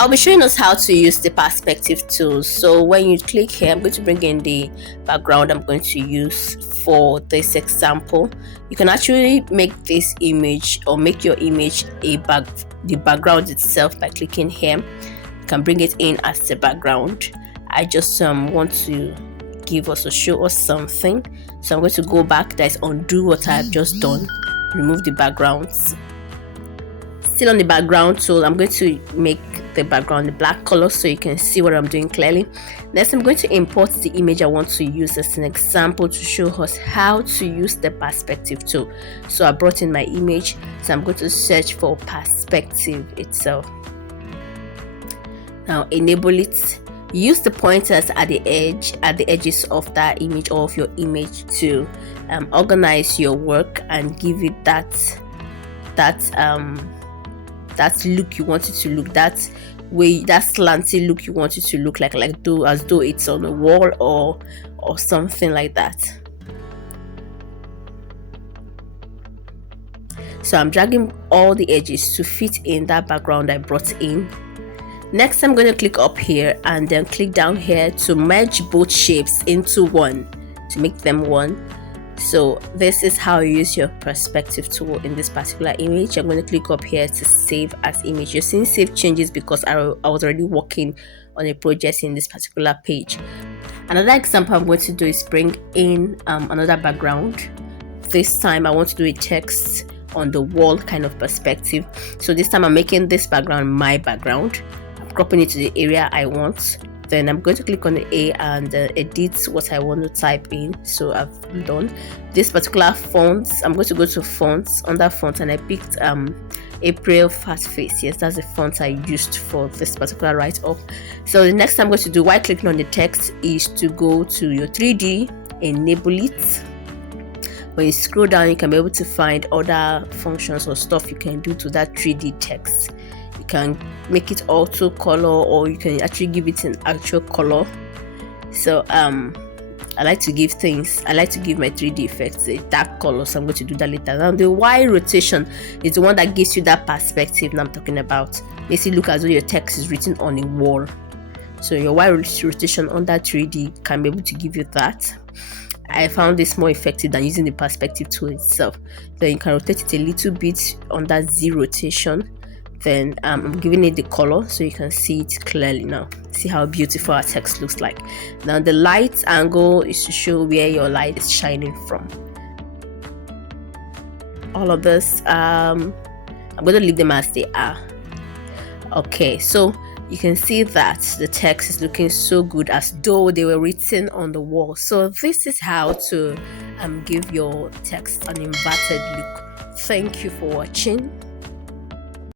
I'll be showing us how to use the perspective tool. So when you click here, I'm going to bring in the background I'm going to use for this example. You can actually make this image or make your image the background itself by clicking here. You can bring it in as the background. I just want to give us or show us something. So I'm going to go back, that is undo what I've just done, remove the backgrounds. Still on the background tool, I'm going to make the background the black color so you can see what I'm doing clearly. Next, I'm going to import the image I want to use as an example to show us how to use the perspective tool. So I brought in my image, so I'm going to search for perspective itself. Now enable it. Use the pointers at the edges of that image or of your image to organize your work and give it that look you want it to look, that slanty look you want it to look like as though it's on a wall or something like that. So I'm dragging all the edges to fit in that background I brought in. Next, I'm going to click up here and then click down here to merge both shapes into one, to make them one. So this is how you use your perspective tool in this particular image. I'm going to click up here to save as image. You're seeing save changes because I was already working on a project in this particular page. Another example I'm going to do is bring in another background. This time I want to do a text on the wall kind of perspective. So this time I'm making this background my background. I'm cropping it to the area I want. Then I'm going to click on the A and edit what I want to type in. So I've done this particular font. I'm going to go to fonts, under font, and I picked April Fat Face. Yes, that's the font I used for this particular write-up. So the next I'm going to do while clicking on the text is to go to your 3D, enable it. When you scroll down, you can be able to find other functions or stuff you can do to that 3D text. You can make it auto color, or you can actually give it an actual color. So I like to give my 3D effects a dark color, so I'm going to do that later. Now the Y rotation is the one that gives you that perspective now I'm talking about. Makes it look as though your text is written on a wall. So your Y rotation on that 3D can be able to give you that. I found this more effective than using the perspective tool itself. Then you can rotate it a little bit on that Z rotation. Then I'm giving it the color so you can see it clearly now. See how beautiful our text looks like. Now the light angle is to show where your light is shining from. All of this, I'm going to leave them as they are. Okay, so you can see that the text is looking so good as though they were written on the wall. So this is how to give your text an inverted look. Thank you for watching.